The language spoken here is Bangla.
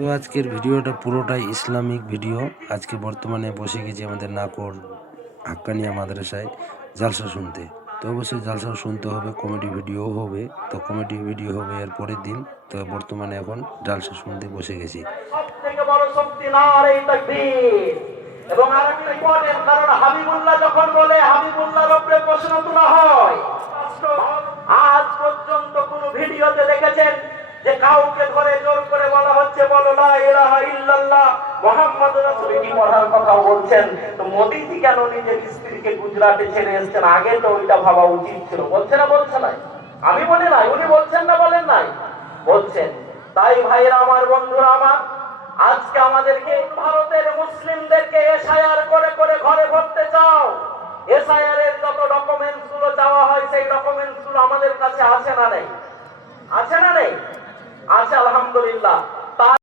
তো আজকের ভিডিওটা পুরোটাই ইসলামিক ভিডিও। আজকে বর্তমানে বসে গেছি আমাদের নাকর হাক্কানিয়া মাদ্রাসায় জালসা শুনতে। তো অবশ্যই জালসা শুনতে হবে, কমেডি ভিডিও হবে। তো কমেডি ভিডিও হবে এর পরের দিন। তো বর্তমানে এখন জালসা শুনতে বসে গেছি। সবথেকে বড় শক্তি নারে তাকবীর। এবং আরেকটা ইম্পর্টেন্ট, কারণ হাবিবুল্লাহ যখন বলে হাবিবুল্লাহর উপরে প্রশ্ন তোলা হয়। আজ পর্যন্ত কোন ভিডিওতে দেখেছেন যে কাউকে ধরে জোর করে বলা হচ্ছে বলো লা ইলাহা ইল্লাল্লাহ মুহাম্মাদুর রাসূলুল্লাহ কি পড়ার কথা বলছেন? তো মোদিজি কেন নিজের স্ত্রীকে গুজরাটে ছেড়ে এসেছেন? আগে তো ওইটা ভাবা উচিত ছিল। বলছে না বলছে না? আমি বলি নাই, উনি বলছেন না বলেন নাই? বলছেন। তাই ভাইরা আমার, বন্ধুরা আমার, আজকে আমাদেরকে ভারতের মুসলিমদেরকে এসআইআর করে করে ঘরে ভরতে চাও। এসআইআর এর যত ডকুমেন্টস গুলো চাওয়া হয় সেই ডকুমেন্টস গুলো আমাদের কাছে আছে না নেই? আছে না নেই? আছে, আলহামদুলিল্লাহ।